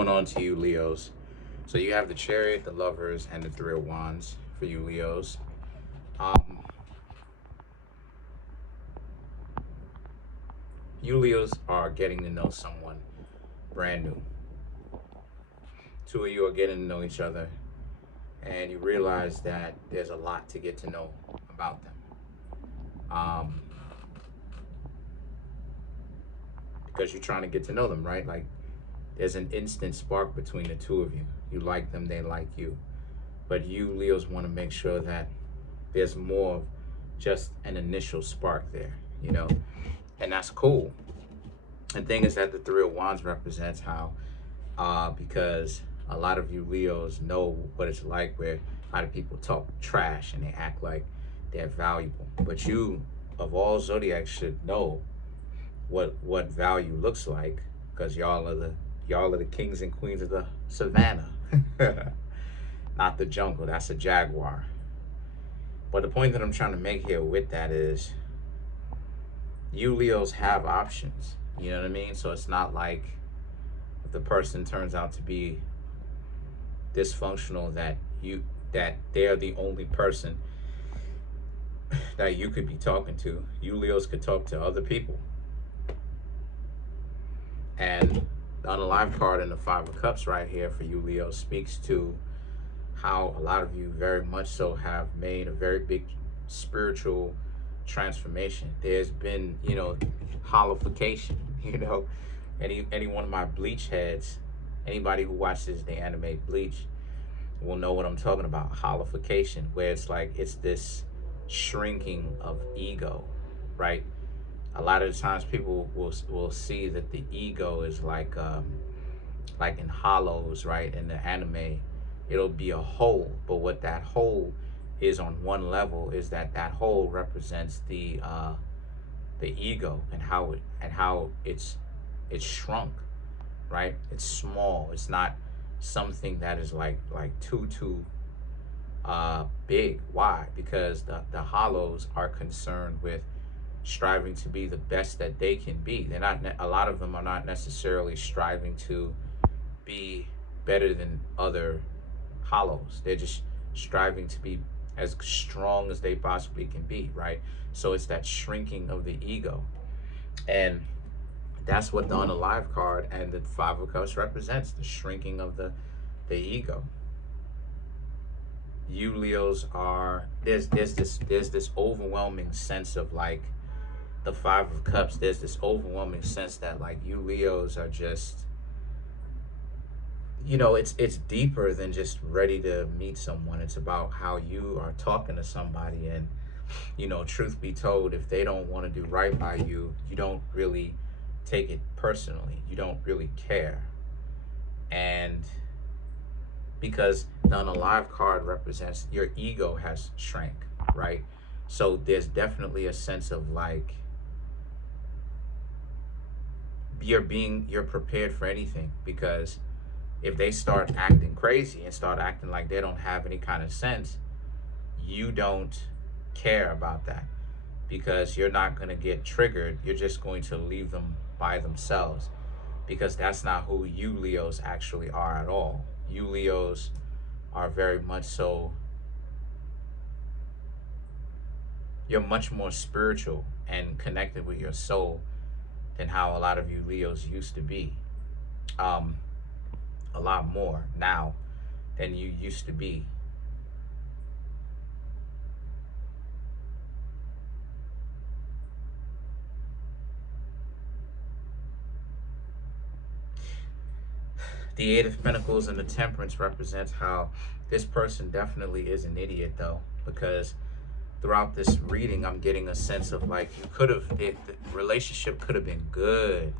Going on to you, Leos. So you have the Chariot, the Lovers, and the Three of Wands for you, Leos. Um, you Leos are getting to know someone brand new. Two of you are getting to know each other, and you realize that there's a lot to get to know about them. Um, because you're trying to get to know them, right? Like there's an instant spark between the two of you. You like them, they like you. But you Leos want to make sure that there's more of just an initial spark there, you know? And that's cool. The thing is that the Three of Wands represents how, because a lot of you Leos know what it's like where a lot of people talk trash and they act like they're valuable. But you, of all zodiacs, should know what value looks like because y'all are the kings and queens of the savannah, not the jungle. That's a jaguar. But the point that I'm trying to make here with that is you Leos have options. You know what I mean? So it's not like if the person turns out to be dysfunctional that they're the only person that you could be talking to. You Leos could talk to other people. And the unalive card in the Five of Cups right here for you Leos speaks to how a lot of you very much so have made a very big spiritual transformation. There's been, holification, any one of my Bleach heads, anybody who watches the anime Bleach will know what I'm talking about. Holification, where it's like it's this shrinking of ego, right? A lot of the times people will see that the ego is like in hollows, right? In the anime, it'll be a hole, but what that hole is on one level is that hole represents the ego and how it's shrunk, right? It's small. It's not something that is like too big. Why? Because the hollows are concerned with striving to be the best that they can be. They're not. A lot of them are not necessarily striving to be better than other hollows. They're just striving to be as strong as they possibly can be, right? So it's that shrinking of the ego. And that's what the unalive card and the Five of Cups represents, the shrinking of the ego. You Leos are there's this overwhelming sense of like the Five of Cups, there's this overwhelming sense that like you Leos are just, it's deeper than just ready to meet someone. It's about how you are talking to somebody, and truth be told, if they don't want to do right by you, you don't really take it personally. You don't really care. And because the unalive card represents your ego has shrank, right? So there's definitely a sense of like you're prepared for anything, because if they start acting crazy and start acting like they don't have any kind of sense, you don't care about that because you're not going to get triggered. You're just going to leave them by themselves because that's not who you Leos actually are at all. You Leos are very much so, you're much more spiritual and connected with your soul than how a lot of you Leos used to be. A lot more now than you used to be. The Eight of Pentacles and the Temperance represents how this person definitely is an idiot, though, because throughout this reading, I'm getting a sense of like the relationship could have been good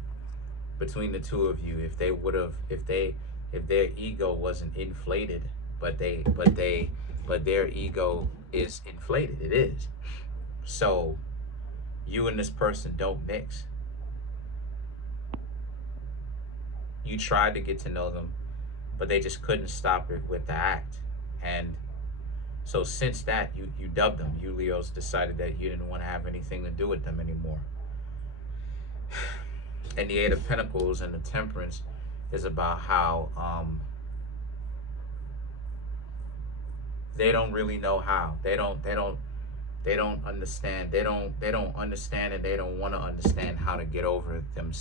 between the two of you if they would have, if their ego wasn't inflated, but their ego is inflated. It is. So you and this person don't mix. You tried to get to know them, but they just couldn't stop it with the act. And so since that, you dubbed them. You Leos decided that you didn't want to have anything to do with them anymore. And the Eight of Pentacles and the Temperance is about how they don't really know how. They don't understand. They don't understand, and they don't want to understand how to get over them,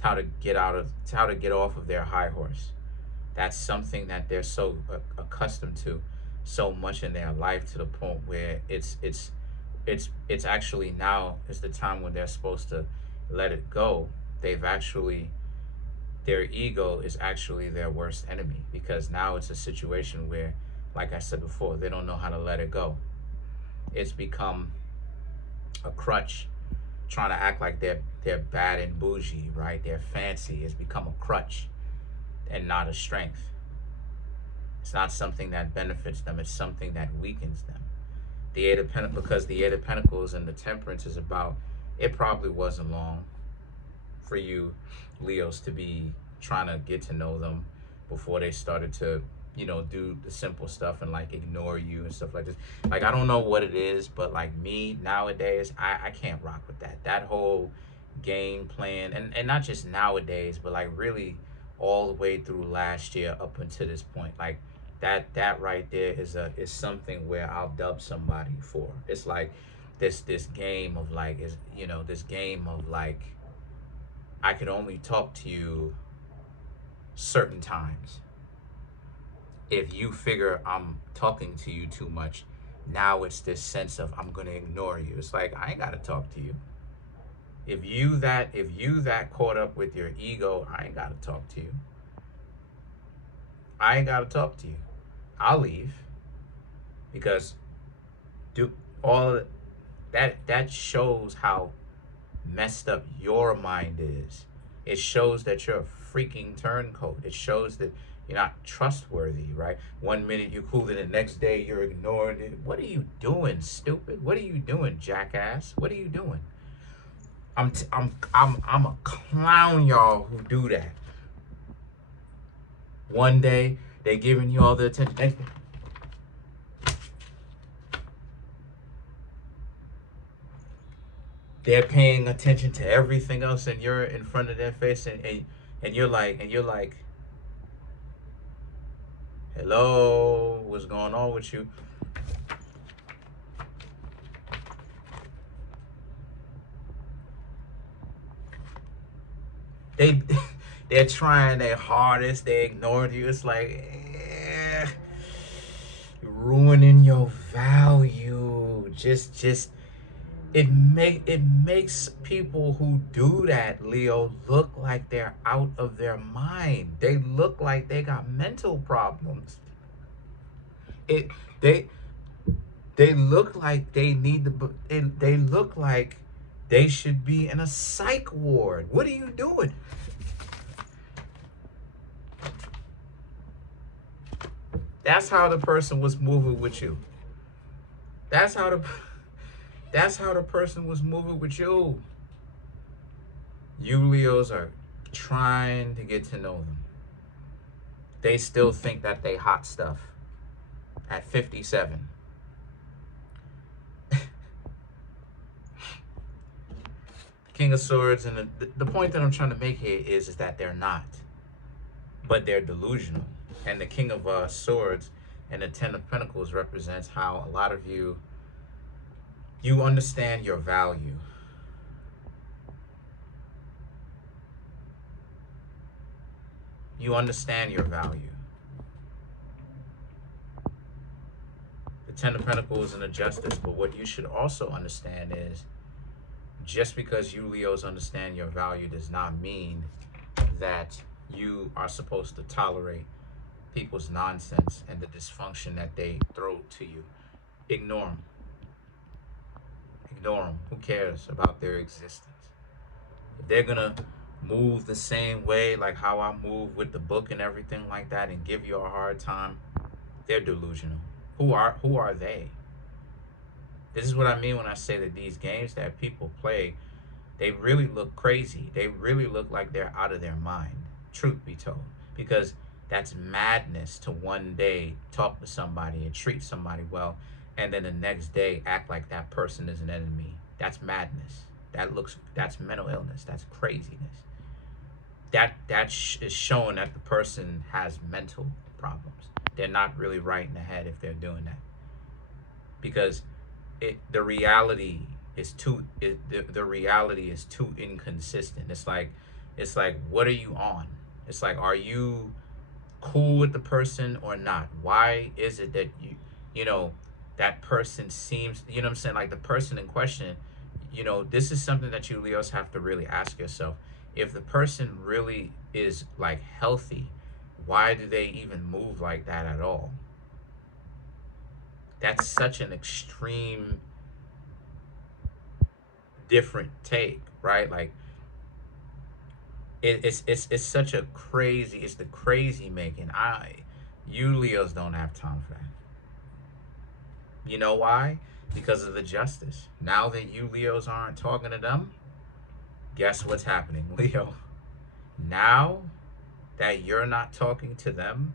how to get off of their high horse. That's something that they're so accustomed to so much in their life, to the point where it's actually now is the time when they're supposed to let it go. They've actually Their ego is actually their worst enemy, because now it's a situation where, like I said before, they don't know how to let it go. It's become a crutch, trying to act like they're bad and bougie, right? They're fancy. It's become a crutch and not a strength. It's not something that benefits them. It's something that weakens them. The Eight of Pentacles, because the Eight of Pentacles and the Temperance is about, it probably wasn't long for you Leos to be trying to get to know them before they started to, do the simple stuff and like ignore you and stuff like this. Like, I don't know what it is, but like me nowadays, I can't rock with that whole game plan. And not just nowadays, but like really all the way through last year up until this point. Like that right there is something where I'll dub somebody for. It's like this game of like, this game of like, I could only talk to you certain times. If you figure I'm talking to you too much, now it's this sense of I'm gonna ignore you. It's like, I ain't gotta talk to you. If you that caught up with your ego, I ain't gotta talk to you. I ain't gotta talk to you. I'll leave. Because do all that shows how messed up your mind is. It shows that you're a freaking turncoat. It shows that you're not trustworthy, right? 1 minute you're cool, and the next day you're ignoring it. What are you doing, stupid? What are you doing, jackass? What are you doing? I'm a clown, y'all, who do that. One day they're giving you all the attention. Next day, they're paying attention to everything else, and you're in front of their face, and you're like, hello, what's going on with you? They're trying their hardest. They ignored you. It's like, you're ruining your value. Just it makes people who do that, Leo, look like they're out of their mind. They look like they got mental problems. They look like they need the. They look like they should be in a psych ward. What are you doing? That's how the person was moving with you. That's how the person was moving with you. You Leos are trying to get to know them. They still think that they hot stuff at 57. King of Swords, and the point that I'm trying to make here is that they're not, but they're delusional. And the King of Swords and the Ten of Pentacles represents how a lot of you understand your value. You understand your value. The Ten of Pentacles and the Justice, but what you should also understand is, just because you Leos understand your value does not mean that you are supposed to tolerate people's nonsense and the dysfunction that they throw to you. Ignore them. Ignore them. Who cares about their existence? If they're gonna move the same way like how I move with the book and everything like that and give you a hard time, they're delusional. Who are they? This is what I mean when I say that these games that people play, they really look crazy. They really look like they're out of their mind, truth be told. Because that's madness to one day talk to somebody and treat somebody well, and then the next day act like that person is an enemy. That's madness. That's mental illness. That's craziness. is showing that the person has mental problems. They're not really right in the head if they're doing that, because the reality is the reality is too inconsistent. It's like what are you on? It's like, are you cool with the person or not? Why is it that you know that person seems, you know what I'm saying, like the person in question, this is something that you Leos have to really ask yourself. If the person really is like healthy, why do they even move like that at all? That's such an extreme different take, right? Like it's such a crazy, it's the crazy making. You Leos don't have time for that. You know why? Because of the justice. Now that you Leos aren't talking to them, guess what's happening, Leo? Now that you're not talking to them,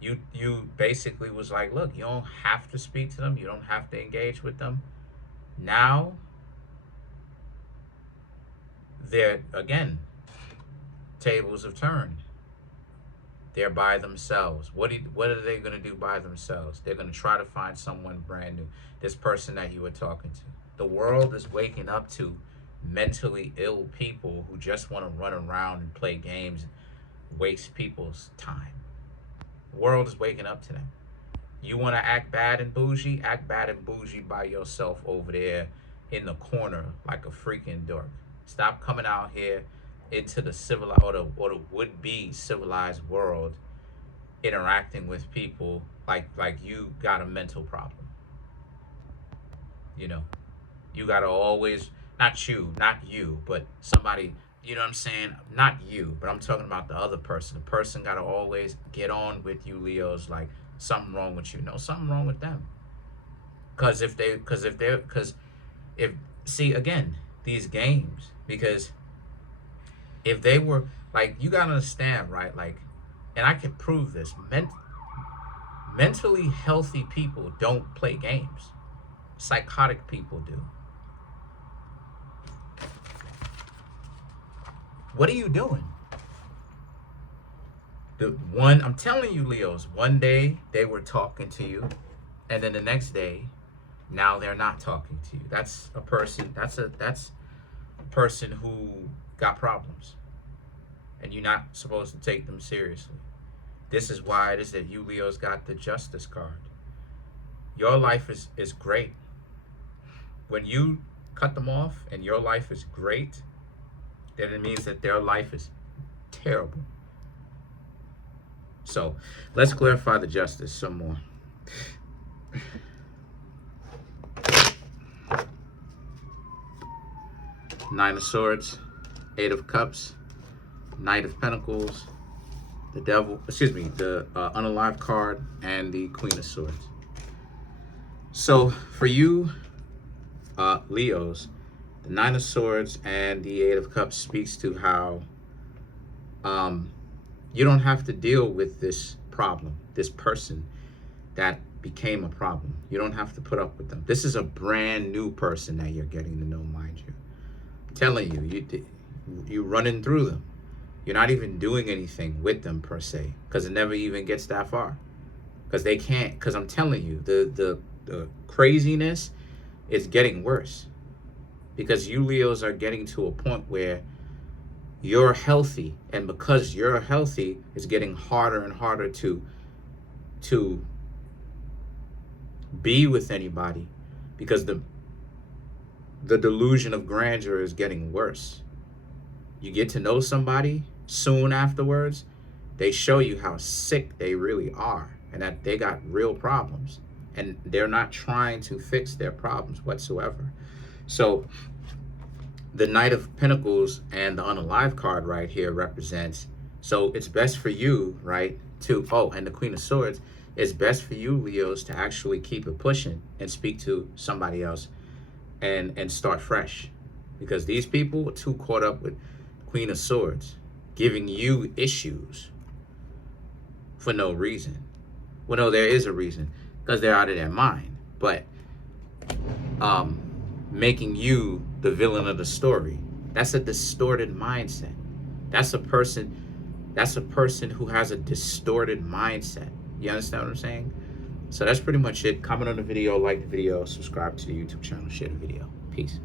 you basically was like, look, you don't have to speak to them, you don't have to engage with them. Now they're, again, tables have turned. They're by themselves. What are they going to do by themselves? They're going to try to find someone brand new. This person that you were talking to. The world is waking up to mentally ill people who just want to run around and play games and waste people's time. The world is waking up to them. You want to act bad and bougie? Act bad and bougie by yourself over there in the corner like a freaking dork. Stop coming out here into the civilized or the would-be civilized world, interacting with people like you got a mental problem. You gotta always, not you, but somebody, you know what I'm saying? Not you, but I'm talking about the other person. The person gotta always get on with you Leos like something wrong with you. No, something wrong with them. Because if see, again, these games, because if they were like, you gotta understand, right? Like, and I can prove this. Mentally healthy people don't play games. Psychotic people do. What are you doing? I'm telling you, Leos, one day they were talking to you, and then the next day, now they're not talking to you. That's a person. That's a person who got problems, and you're not supposed to take them seriously. This is why it is that you Leos got the justice card. Your life is great. When you cut them off and your life is great, then it means that their life is terrible. So let's clarify the justice some more. Nine of Swords, Eight of Cups, Knight of Pentacles, the unalive card, and the Queen of Swords. So for you, Leos, the Nine of Swords and the Eight of Cups speaks to how you don't have to deal with this problem, this person that became a problem. You don't have to put up with them. This is a brand new person that you're getting to know, mind you. I'm telling you, you're running through them. You're not even doing anything with them per se, because it never even gets that far. Because they can't, because I'm telling you, the craziness is getting worse. Because you Leos are getting to a point where you're healthy, and because you're healthy, it's getting harder and harder to be with anybody, because the delusion of grandeur is getting worse. You get to know somebody, soon afterwards, they show you how sick they really are, and that they got real problems, and they're not trying to fix their problems whatsoever. So the Knight of Pentacles and the unalive card right here represents, so it's best for you, right, and the Queen of Swords, it's best for you, Leos, to actually keep it pushing and speak to somebody else and start fresh. Because these people are too caught up with Queen of Swords, giving you issues for no reason. Well, no, there is a reason, because they're out of their mind. But making you the villain of the story, that's a distorted mindset. That's a person who has a distorted mindset. You understand what I'm saying? So that's pretty much it. Comment on the video, like the video, subscribe to the YouTube channel, share the video. Peace.